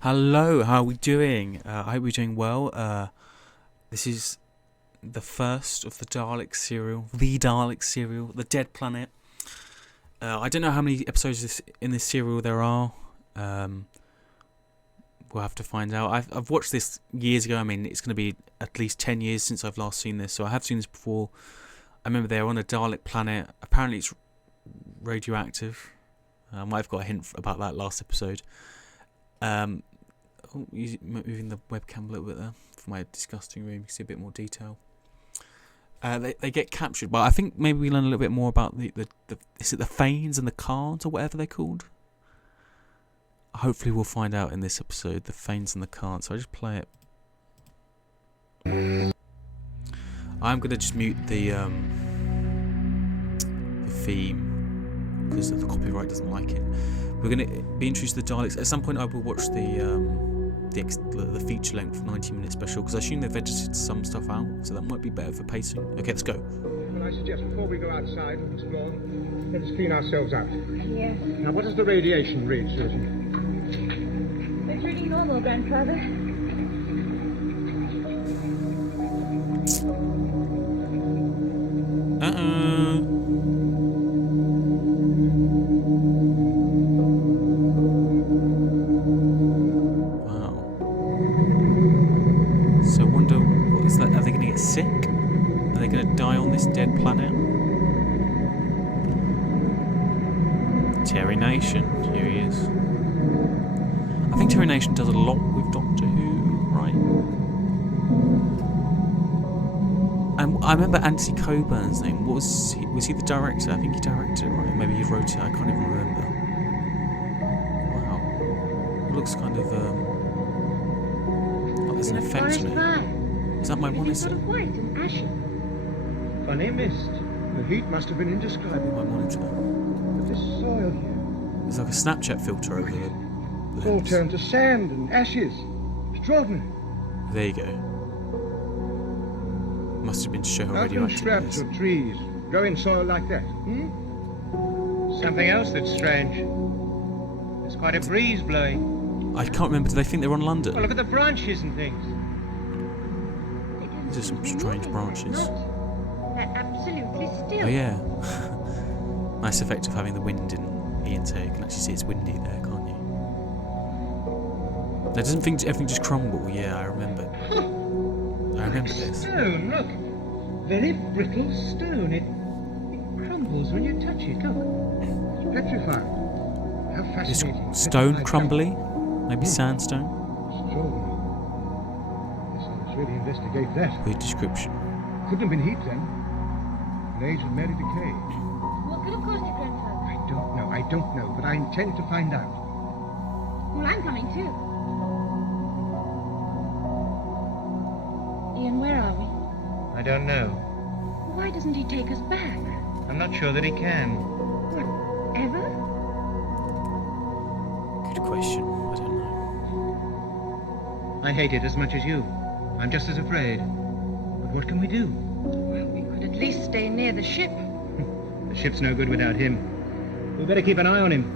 Hello, how are we doing? I hope we're doing well. This is the first of the Dalek serial, the Dead Planet. I don't know how many episodes in this serial there are. We'll have to find out. I've watched this years ago. I mean, it's going to be at least 10 years since I've last seen this, so I have seen this before. I remember they're on a Dalek planet. Apparently it's radioactive. I might have got a hint about that last episode. Moving the webcam a little bit there for my disgusting room. You can see a bit more detail. They get captured, but I think maybe we learn a little bit more about the is it the Fanes and the Cards or whatever they're called? Hopefully we'll find out in this episode, the Fanes and the Cards. So I just play it. I'm gonna just mute the theme because the copyright doesn't like it. We're going to be introduced to the Daleks. At some point I will watch the feature length 90-minute special, because I assume they've edited some stuff out, so that might be better for pacing. Okay, let's go. Well, I suggest before we go outside and explore, let us clean ourselves out. Yes. Now, what does the radiation read, Susan? It's really normal, Grandfather. Sick? Are they going to die on this dead planet? Terry Nation, here he is. I think Terry Nation does a lot with Doctor Who, right? I remember Anthony Coburn's name. Was he the director? I think he directed it, right? Maybe he wrote it. I can't even remember. Wow, it looks kind of like there's an effect on it. Is that my monitor? Sort of white and ashy. Funny mist. The heat must have been indescribable. My monitor. But this soil here... There's like a Snapchat filter over it. It's all turned to sand and ashes. Extraordinary. There you go. Must have been to show how How can radioactive it shrubs is. or trees grow in soil like that? Something else that's strange. There's quite a breeze blowing. I can't remember. Do they think they're on London? Oh, look at the branches and things. These are some strange branches. They're absolutely still. Oh yeah. Nice effect of having the wind in Ian's hair. You can actually see it's windy there, can't you? Now, doesn't everything just crumble? Yeah, I remember. I remember this. Stone, look. Very brittle stone. It crumbles when you touch it. Look. It's petrified. How Is fascinating. stone Petrified crumbly? Maybe sandstone? Extraordinary. Yes, I must really investigate that. Weird description. Couldn't have been heat then. An age of merry decay. What could have caused it, Grandfather? I don't know, but I intend to find out. Well, I'm coming too. Ian, where are we? I don't know. Why doesn't he take us back? I'm not sure that he can. Whatever? Good question. I don't know. I hate it as much as you. I'm just as afraid. But what can we do? Well, we could at least stay near the ship. The ship's no good without him. We better keep an eye on him.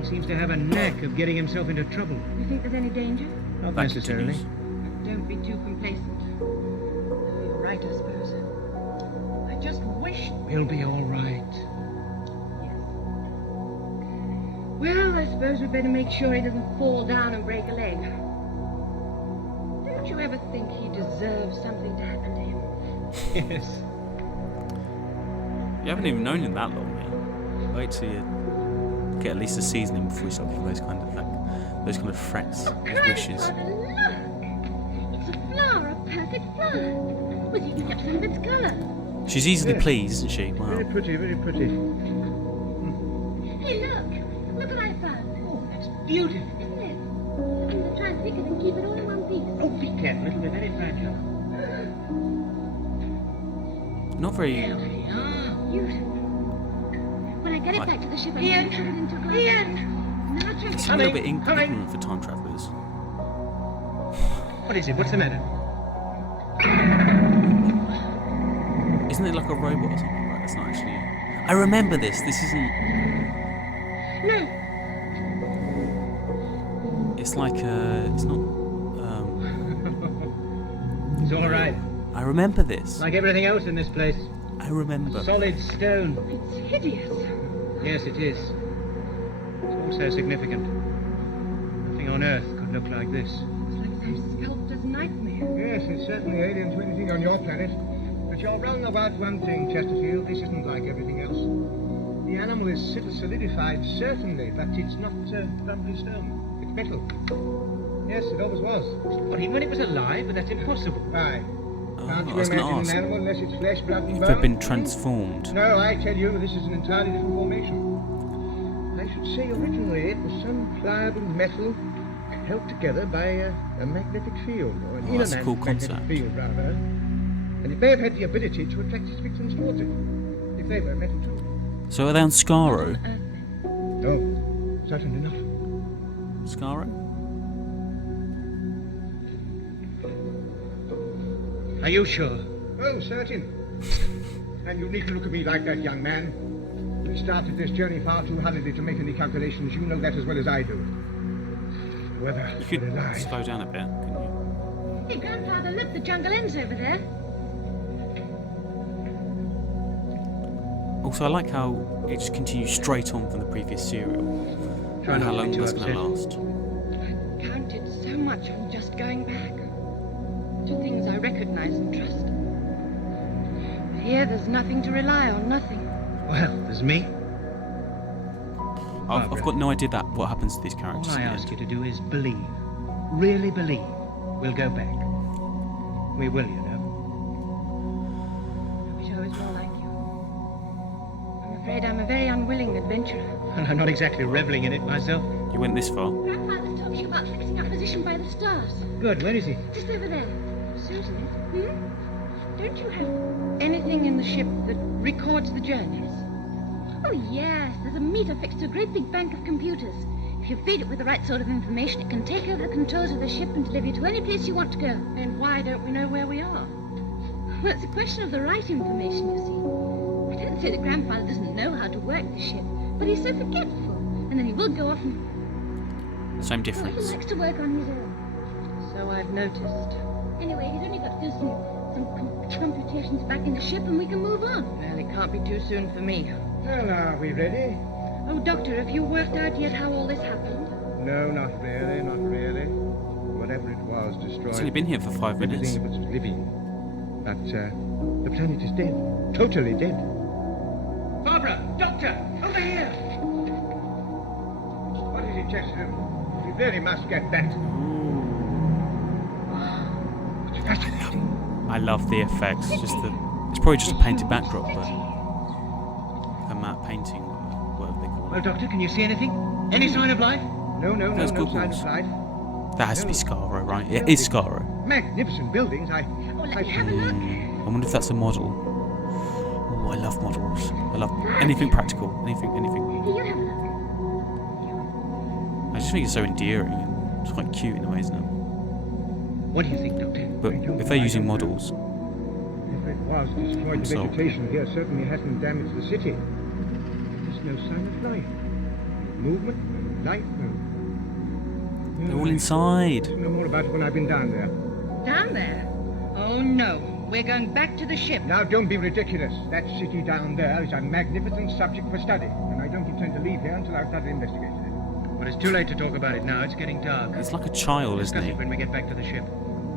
He seems to have a knack of getting himself into trouble. You think there's any danger? Not That necessarily. continues. Don't be too complacent. You're right, I suppose. I just wish... We'll be all right. Yes. Well, I suppose we'd better make sure he doesn't fall down and break a leg. Don't you ever think he deserves something to happen to him? Yes. You haven't even known him that long yet. Wait till you get at least a season in before you start getting those kind of threats, those wishes. Grandfather, look! It's a flower, a perfect flower. With even kept some of its colour. She's easily Yes. pleased, isn't she? Wow. Very pretty, very pretty. Hey, look! Look what I found. Oh, that's beautiful. Isn't it? I'm going to try and pick it and keep it all in one piece. Oh, be careful. It'll be very fragile. Not very. There we are. Beautiful. When I get it Right. back to the ship, I'm Ian! going to put it into glass. Ian! Now try It's to... a little bit Coming. ignorant for time travelers. What is it? What's the matter? Isn't it like a robot or something? Right, that's not actually. I remember this. This isn't. No! It's like it's not. It's all right. I remember this. Like everything else in this place. I remember. Solid stone. It's hideous. Yes, it is. It's also significant. Nothing on Earth could look like this. It's like some sculptor's nightmare. Yes, it's certainly alien to anything on your planet. But you're wrong about one thing, Chesterfield. This isn't like everything else. The animal is solidified, certainly, but it's not crumbly stone. It's metal. Yes, it always was. What, even when it was alive? But that's impossible. Why? Can't I you was going to imagine ask an animal unless it's flesh, blood, and if bone? they've been transformed. No, I tell you, this is an entirely different formation. I should say originally it was some pliable metal held together by a magnetic field, or an Oh, that's a inner cool magnetic concept. field, rather. And it may have had the ability to attract its victims towards it, if they were metal too. So are they on Skaro? Oh, certainly not. Skaro? Are you sure? Oh, certain. And you need to look at me like that, young man. We started this journey far too hurriedly to make any calculations. You know that as well as I do. Whether You could we're alive. slow down a bit, couldn't you? Hey, Grandfather, look, the jungle ends over there. Also, I like how it just continues straight on from the previous serial. Try And not how to long be too that's going to upset. last. I counted so much on just going back to things I recognize and trust. But here, there's nothing to rely on, nothing. Well, there's me. I've got no idea what happens to these All characters. I in the ask you end. to do is believe. Really believe. We'll go back. We will, you know. I wish I was more like you. I'm afraid I'm a very unwilling adventurer. And I'm not exactly reveling in it myself. You went this far. Grandfather's talking about fixing our position by the stars. Good, where is he? Just over there. Susan, don't you have anything in the ship that records the journeys? Oh, yes. There's a meter fixed to a great big bank of computers. If you feed it with the right sort of information, it can take over the controls of the ship and deliver you to any place you want to go. Then why don't we know where we are? Well, it's a question of the right information, you see. I don't say that Grandfather doesn't know how to work the ship, but he's so forgetful. And then he will go off and... Same Well, he difference. likes to work on his own. So I've noticed. Anyway, he's only got to do some computations back in the ship and we can move on. Well, it can't be too soon for me. Well, are we ready? Oh, Doctor, have you worked out yet how all this happened? No, not really, not really. Whatever it was destroyed It's only been here for 5 minutes. everything that was living. But the planet is dead. Totally dead. Barbara! Doctor! Over here! What is it, Chester? We really must get back. It's fascinating. I love the effects. It's probably just a painted backdrop, but a matte painting, whatever they call Well, it. Doctor, can you see anything? Any sign of life? No Those sign of goggles. life. That has to be Skaro, right? It is Skaro. Magnificent buildings. Oh, let me have a look. I wonder if that's a model. Oh, I love models. I love anything practical. Anything. Here, you have a look. I just think it's so endearing. It's quite cute in a way, isn't it? What do you think, Doctor? But if they're using models, If it was destroyed, the So- vegetation here certainly hasn't damaged the city. There's no sign of life. Movement, no light, no. they're all inside. I'll know more about it when I've been down there. Down there? Oh, no. We're going back to the ship. Now, don't be ridiculous. That city down there is a magnificent subject for study, and I don't intend to leave here until I've started investigating it. But it's too late to talk about it now. It's getting dark. It's like a child, isn't Discuss he? it when we get back to the ship.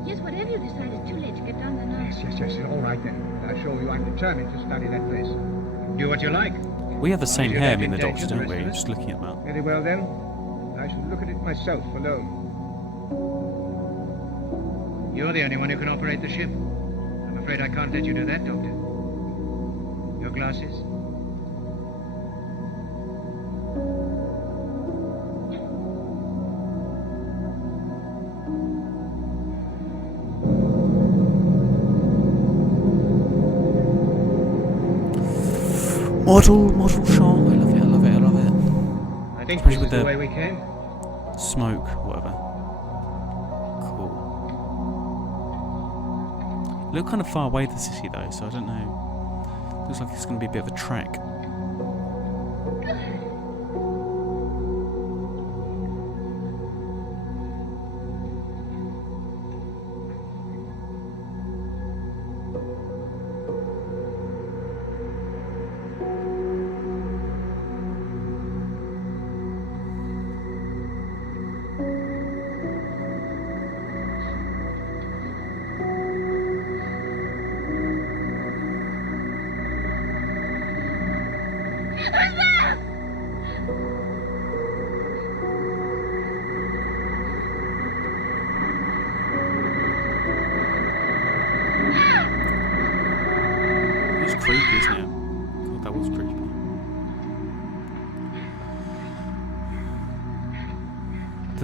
Yes, whatever you decide, it's too late to get down there now. Yes. All right then. I assure you I'm determined to study that place. Do what you like. We have the same you hair, have me and the intention, Doctor, the don't we? rest of us? Just looking at that. Very well then. I shall look at it myself alone. You're the only one who can operate the ship. I'm afraid I can't let you do that, Doctor. Your glasses? Model shot. I love it. I think Especially this with is the the- way we came. Smoke, whatever. Cool. Look kind of far away the city though, so I don't know. Looks like it's going to be a bit of a trek.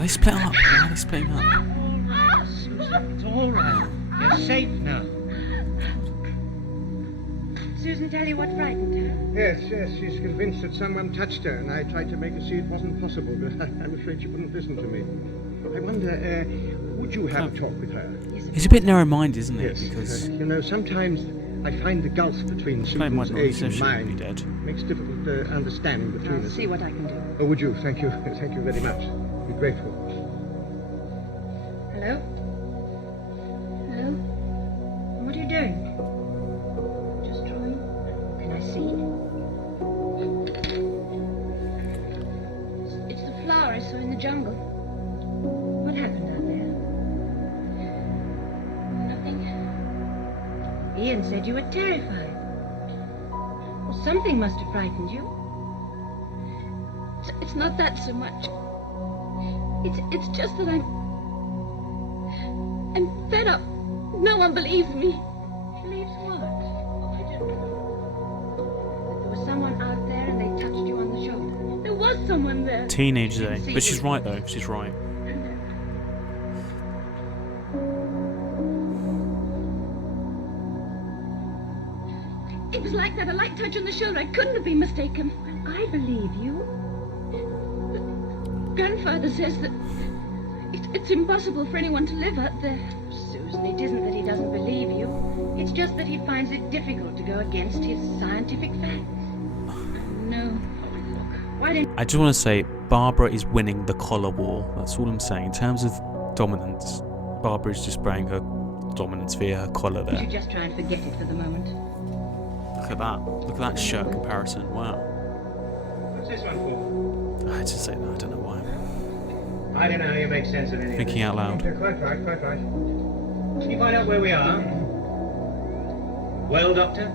split up? Why are they splitting up? All right, Susan. It's all right. You're safe now. Susan tell you what frightened her? Yes, she's convinced that someone touched her, and I tried to make her see it wasn't possible, but I'm afraid she wouldn't listen to me. I wonder, would you have a talk with her? He's a bit narrow-minded, isn't he? Yes, Because you know, sometimes I find the gulf between Flame might Susan's not age and necessarily be mine dead. makes difficult understanding between I'll us. see what I can do. Oh, would you? Thank you. Thank you very much. Be grateful. Hello? Hello? What are you doing? Just drawing. Can I see? It's the flower I saw in the jungle. What happened out there? Nothing. Ian said you were terrified. Well, something must have frightened you. It's not that so much. It's just that I'm fed up. No one believes me. Believes what? Oh, I don't know. That there was someone out there and they touched you on the shoulder. There was someone there. Teenage, I though. see But she's you. right, though. She's right. It was like that, a light touch on the shoulder. I couldn't have been mistaken. I believe you. Grandfather says that it's impossible for anyone to live out there. Susan, it isn't that he doesn't believe you. It's just that he finds it difficult to go against his scientific facts. No. Look, why don't I just want to say, Barbara is winning the collar war. That's all I'm saying. In terms of dominance, Barbara is displaying her dominance via her collar you there. just try and forget it for the moment? Look at that. Look at that shirt comparison. Wow. What's this one for? I had to say that. I don't know why. I don't know how you make sense of any of Thinking this. out loud. Yeah, quite right, quite right. Can you find out where we are? Well, Doctor?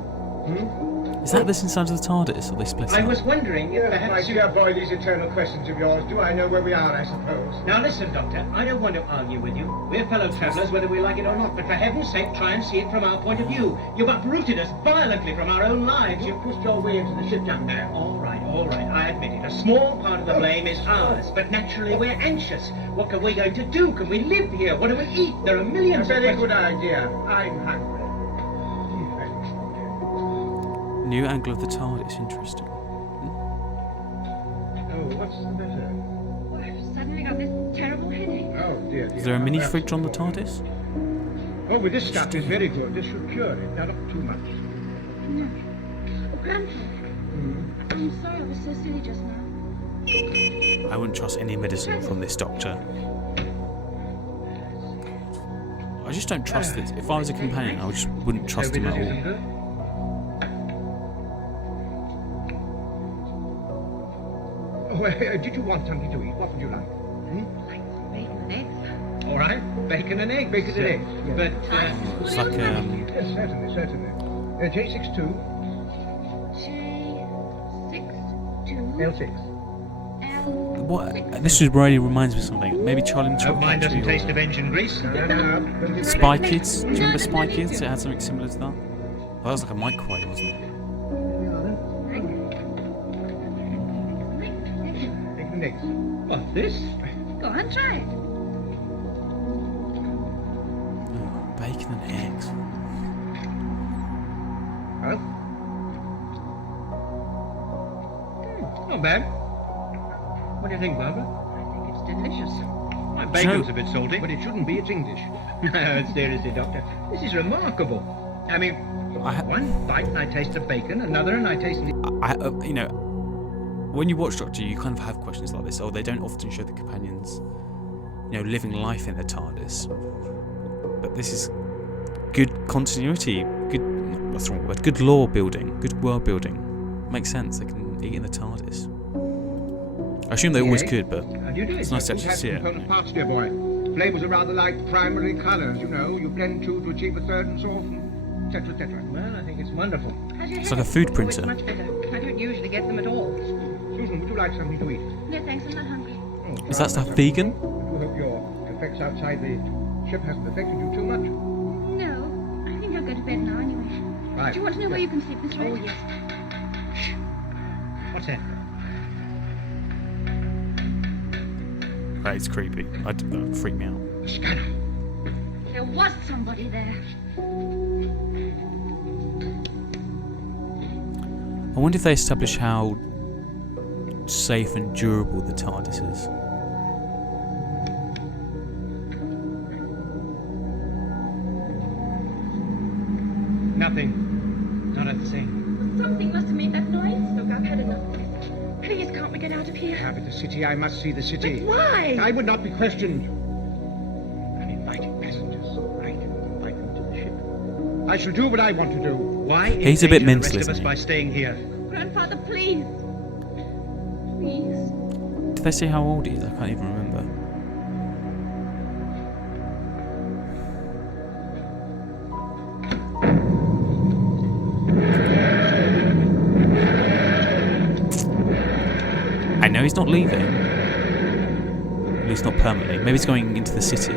Is that this inside of the TARDIS, or they split I up? was wondering if Yes, my perhaps you... dear boy, these eternal questions of yours. Do I know where we are, I suppose? Now listen, Doctor, I don't want to argue with you. We're fellow travellers whether we like it or not, but for heaven's sake, try and see it from our point of view. You've uprooted us violently from our own lives. You've pushed your way into the ship, young man. All right, I admit it. A small part of the blame is ours, but naturally we're anxious. What are we going to do? Can we live here? What do we eat? There are A millions of very questions. good idea. I'm hungry. New angle of the TARDIS. Interesting. Oh, what's the matter? Oh, I've suddenly got this terrible headache. Oh, dear. Is there a mini fridge on the TARDIS? Oh, well, this stuff is very good. This should cure it. Now, not too much. No. Oh, Grandfather. I'm sorry I was so silly just now. I wouldn't trust any medicine from this doctor. I just don't trust it. If I was a companion, I just wouldn't trust him at all. Oh, did you want something to eat? What would you like? Like bacon and eggs. All right, bacon and eggs. Bacon and eggs, yes. But, It's like Yes, certainly, certainly. J62, J62 L6. L. what? This just really reminds me of something. Maybe Charlie and the hope mine Chocolate doesn't taste Factory of engine grease. No. Spy Kids. Do you remember Spy Kids? It had something similar to that. Well, that was like a microwave, wasn't it? Bacon and eggs. What's this? Go on, try it. Oh, bacon and eggs. Huh? Not bad. What do you think, Barbara? I think it's delicious. My bacon's So- a bit salty. But it shouldn't be. It's English. No, seriously, Doctor. This is remarkable. I mean, one bite and I taste the bacon, another and I taste the... You know, when you watch Doctor, you kind of have questions like this. Oh, they don't often show the companions, you know, living life in the TARDIS. But this is good continuity, what's the wrong word? Good lore building, good world building. Makes sense. They can eat in the TARDIS. I assume they always could, but How do you do it? it's nice to It actually has see it. component parts, dear boy. Flavors are rather like primary colours, you know. You blend two to achieve a third and so on, etc., etc. Well, I think it's wonderful. How's your It's like a headache? food Oh, printer. it's much better. I don't usually get them at all. Susan, would you like something to eat? No, thanks. I'm not hungry. Oh, Is that stuff sorry, vegan? I do hope your effects outside the ship hasn't affected you too much. No, I think I'll go to bed now anyway. Right. Do you want to know where you can sleep this night? Oh, yes. What's that? That is creepy. That would freak me out. The scanner. There was somebody there. I wonder if they establish how safe and durable the TARDIS is. Nothing. Not a thing. Something must have made that noise. Look, I've had enough of this. Please, can't we get out of here? But the city, I must see the city. But why? I would not be questioned. I'm inviting passengers. I can invite them to the ship. I shall do what I want to do. Why? He's a bit endanger mental, the rest of isn't us he? by staying here. Grandfather, please. Please. Did they say how old he is? I can't even remember. I know he's not leaving. At least not permanently. Maybe he's going into the city.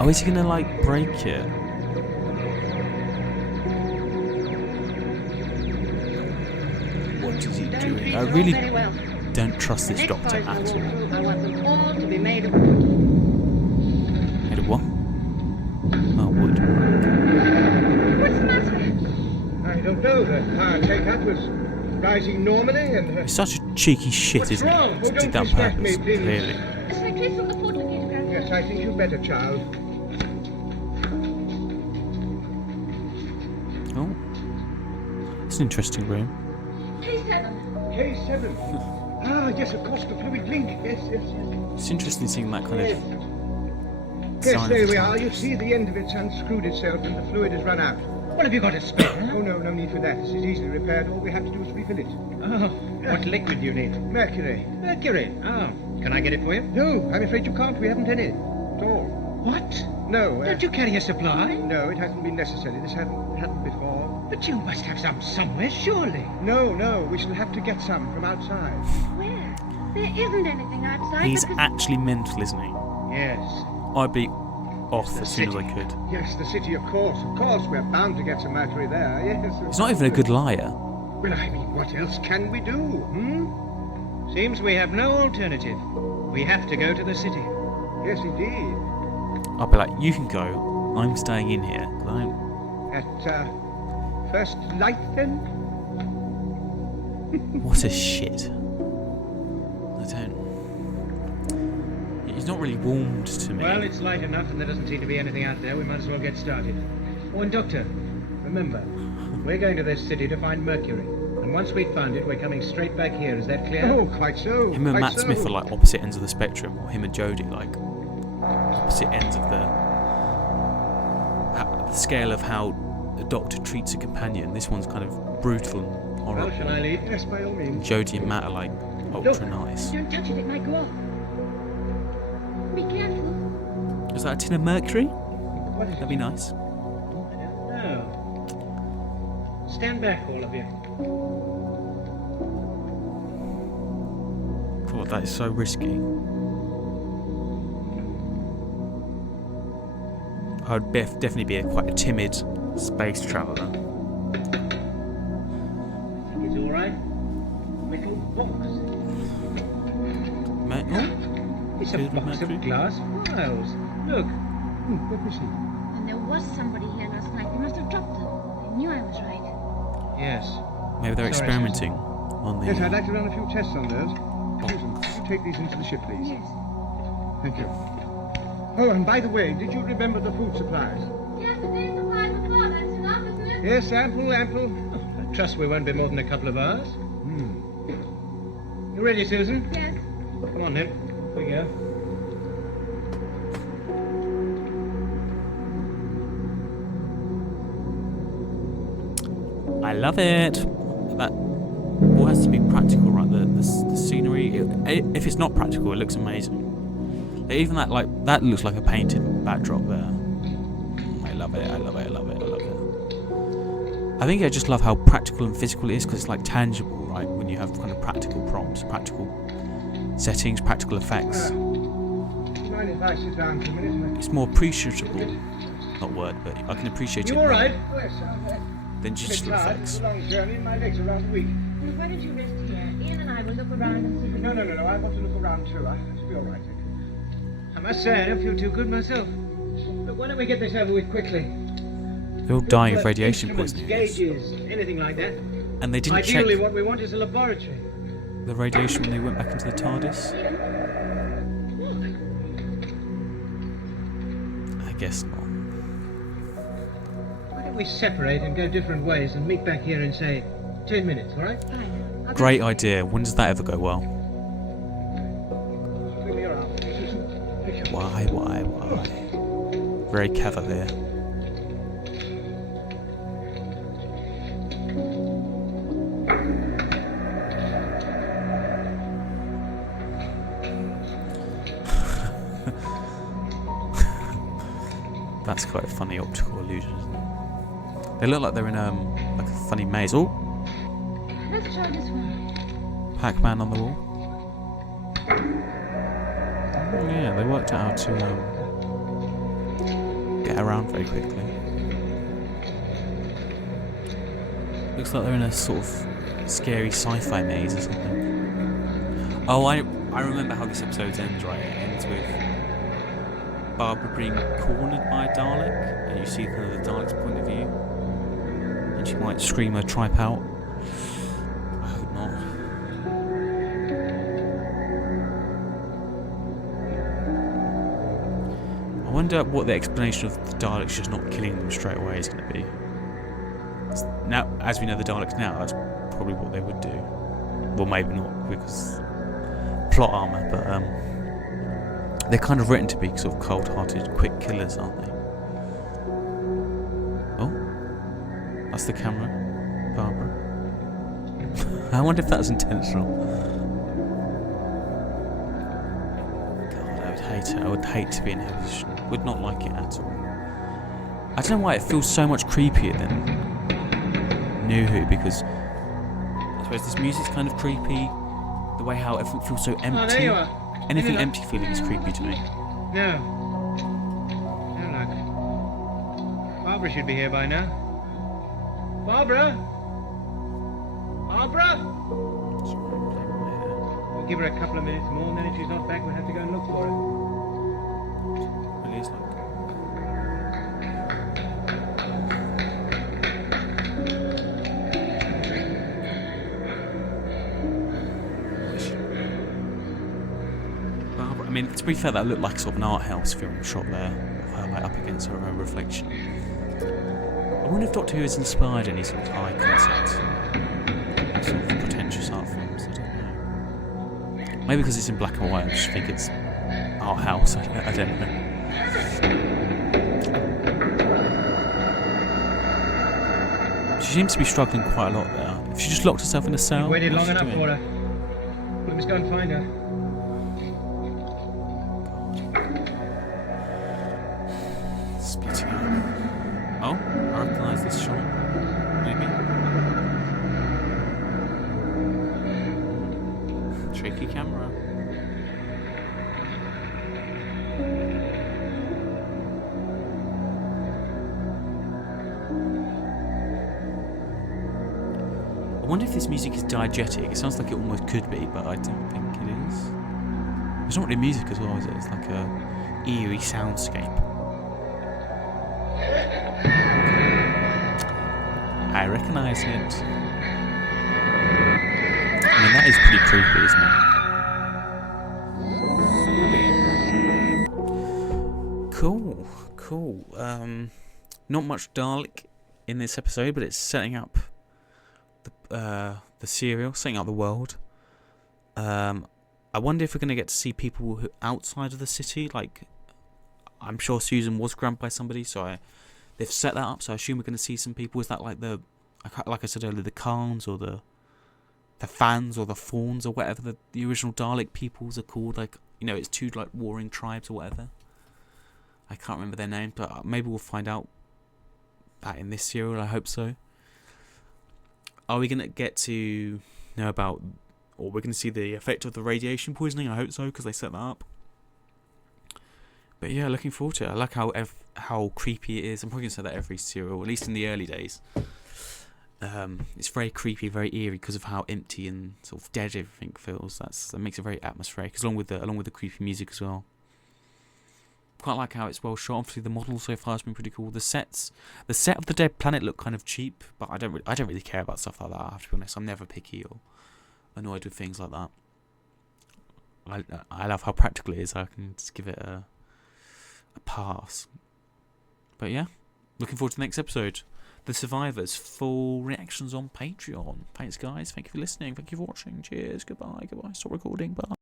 Oh, is he gonna like break it? What is he doing? I really Very well. don't trust this doctor at all. I want them all to be made of Made of what? Oh, wood. What's the matter? I don't know. The car take-up was rising normally and... He's such a cheeky shit, What's isn't wrong? he? Oh, He don't did that on distract purpose, me, please. clearly. Shall I trace from the photo, Grandfather? Yes, I think you'd better, child. Oh. It's an interesting room. K7. K7. Ah, yes, of course, the fluid link. Yes, yes, yes. It's interesting seeing that kind Yes, of yes, sign there of we the are. You TARDIS. see, the end of it's unscrewed itself and the fluid has run out. What have you got to spare? Oh, no, no need for that. This is easily repaired. All we have to do is refill it. Oh, what liquid do you need? Mercury. Mercury. Oh, can I get it for you? No, I'm afraid you can't. We haven't any at all. What? No, Don't you carry a supply? no, it hasn't been necessary. This hadn't before. But you must have some somewhere, surely. No, no, we shall have to get some from outside. Where? There isn't anything outside. He's because... actually mental, isn't he? Yes. I'd be off as soon as I city. could. Yes, the city, of course. Of course, we're bound to get some mercury there. Yes. He's not even a good liar. Well, I mean, what else can we do? Hmm? Seems we have no alternative. We have to go to the city. Yes, indeed. I'll be like, you can go. I'm staying in here. 'Cause I don't... At first light, then. What a shit. I don't... He's not really warmed to me. Well, it's light enough and there doesn't seem to be anything out there. We might as well get started. Oh, and Doctor, remember, we're going to this city to find Mercury. And once we've found it, we're coming straight back here. Is that clear? Oh, quite so. Him and quite Matt so. Smith are like opposite ends of the spectrum, or him and Jodie like opposite ends of the scale of how a doctor treats a companion. This one's kind of brutal and Well, horrible. shall I leave? Yes, by all means. Jodie and Matt are like ultra Look, nice. Don't touch it, it might go off. Be careful. Is that a tin of mercury? What is That'd it? be nice. No. Stand back, all of you. God, that is so risky. I would definitely be quite a timid space traveller. It's all right. Metal box. It's a Filled with box mercury? of glass vials. Look. Let me see. And there was somebody here last night. They must have dropped them. I knew I was right. Yes. Maybe they're Sorry, experimenting on the. Yes, I'd like to run a few tests on those. Susan, could you take these into the ship, please? Yes. Thank you. Oh, and by the way, did you remember the food supplies? Yes, the day's supply of water. That's enough, isn't it? Yes, ample, ample. I trust we won't be more than a couple of hours. You ready, Susan? Yes. Come on, then. Here we go. I love it. That all has to be practical, right? The scenery. If it's not practical, it looks amazing. Even that that looks like a painted backdrop there. I love it. I love it. I love it. I love it. I think I just love how practical and physical it is because it's like tangible, right? When you have kind of practical prompts, practical settings, practical effects. Mind if I sit down for a minute? It's more appreciable. Not word, but I can appreciate it You all more right? Yes, I'm than a bit digital tired. effects. It's a long journey and my legs are rather weak. Well, why don't you rest here? Ian and I will look around and see if we No, I want to look round too. I should be all right. I must say, I don't feel too good myself. But why don't we get this over with quickly? They're all dying of radiation Instruments, poisoning. gauges, anything like that. And they didn't check Ideally, what we want is a laboratory. the radiation when they went back into the TARDIS? I guess not. Why don't we separate and go different ways and meet back here in, say, 10 minutes, all right? Fine. I'll Great go. idea. When does that ever go well? Give me your arm. Why? Very cavalier. That's quite a funny optical illusion, isn't it? They look like they're in like a funny maze. Oh, Let's try this one. Pac-Man on the wall. Oh yeah, they worked out how to get around very quickly. Looks like they're in a sort of scary sci-fi maze or something. Oh, I remember how this episode ends, right? It ends with Barbara being cornered by a Dalek, and you see kind of the Dalek's point of view, and she might scream her tripe out. I hope not. I wonder what the explanation of the Daleks just not killing them straight away is going to be. Now, as we know the Daleks now, that's probably what they would do. Well, maybe not, because plot armor, but they're kind of written to be sort of cold-hearted, quick killers, aren't they? Oh, that's the camera, Barbara. I wonder if that's intentional. God, I would hate it. I would hate to be in her position. Would not like it at all. I don't know why it feels so much creepier than New Who, because I suppose this music's kind of creepy. The way how everything feels so empty. Oh, there you are. Anything Look. empty feeling is creepy to me. No. No luck. Barbara should be here by now. Barbara? Barbara? We'll give her a couple of minutes more, and then if she's not back, we'll have to go and look for her. Really is like. Barbara, I mean, to be fair, that looked like sort of an art house film shot there, of her like up against her own reflection. I wonder if Doctor Who has inspired any sort of high concept, sort of pretentious art films. I don't know. Maybe because it's in black and white, I just think it's art house. I don't know. She seems to be struggling quite a lot there. If she just locked herself in a cell, We've waited what's long she enough doing? for her. We must go and find her. Splitting up. Oh, I recognise this shot. Maybe. Tricky camera. I wonder if this music is diegetic. It sounds like it almost could be, but I don't think it is. It's not really music as well, is it? It's like a eerie soundscape. I recognise it. I mean, that is pretty creepy, isn't it? Cool. Not much Dalek in this episode, but it's setting up the serial, setting up the world. I wonder if we're going to get to see people who outside of the city. Like, I'm sure Susan was grabbed by somebody, so they've set that up. So I assume we're going to see some people. Is that like like I said earlier, the Khans or the Fans or the Fawns or whatever the original Dalek peoples are called? Like, you know, it's two like warring tribes or whatever. I can't remember their names, but maybe we'll find out that in this serial. I hope so. Are we going to get to know about, or we're going to see the effect of the radiation poisoning? I hope so, because they set that up. But yeah, looking forward to it. I like how creepy it is. I'm probably going to say that every serial, at least in the early days. It's very creepy, very eerie because of how empty and sort of dead everything feels. That makes it very atmospheric, along with the creepy music as well. Quite like how it's well shot. Obviously, the model so far has been pretty cool. The set of the Dead Planet look kind of cheap, but I don't really care about stuff like that. I have to be honest. I'm never picky or annoyed with things like that. I love how practical it is. I can just give it a pass. But yeah, looking forward to the next episode. The Survivors, full reactions on Patreon. Thanks, guys. Thank you for listening. Thank you for watching. Cheers. Goodbye. Stop recording. Bye.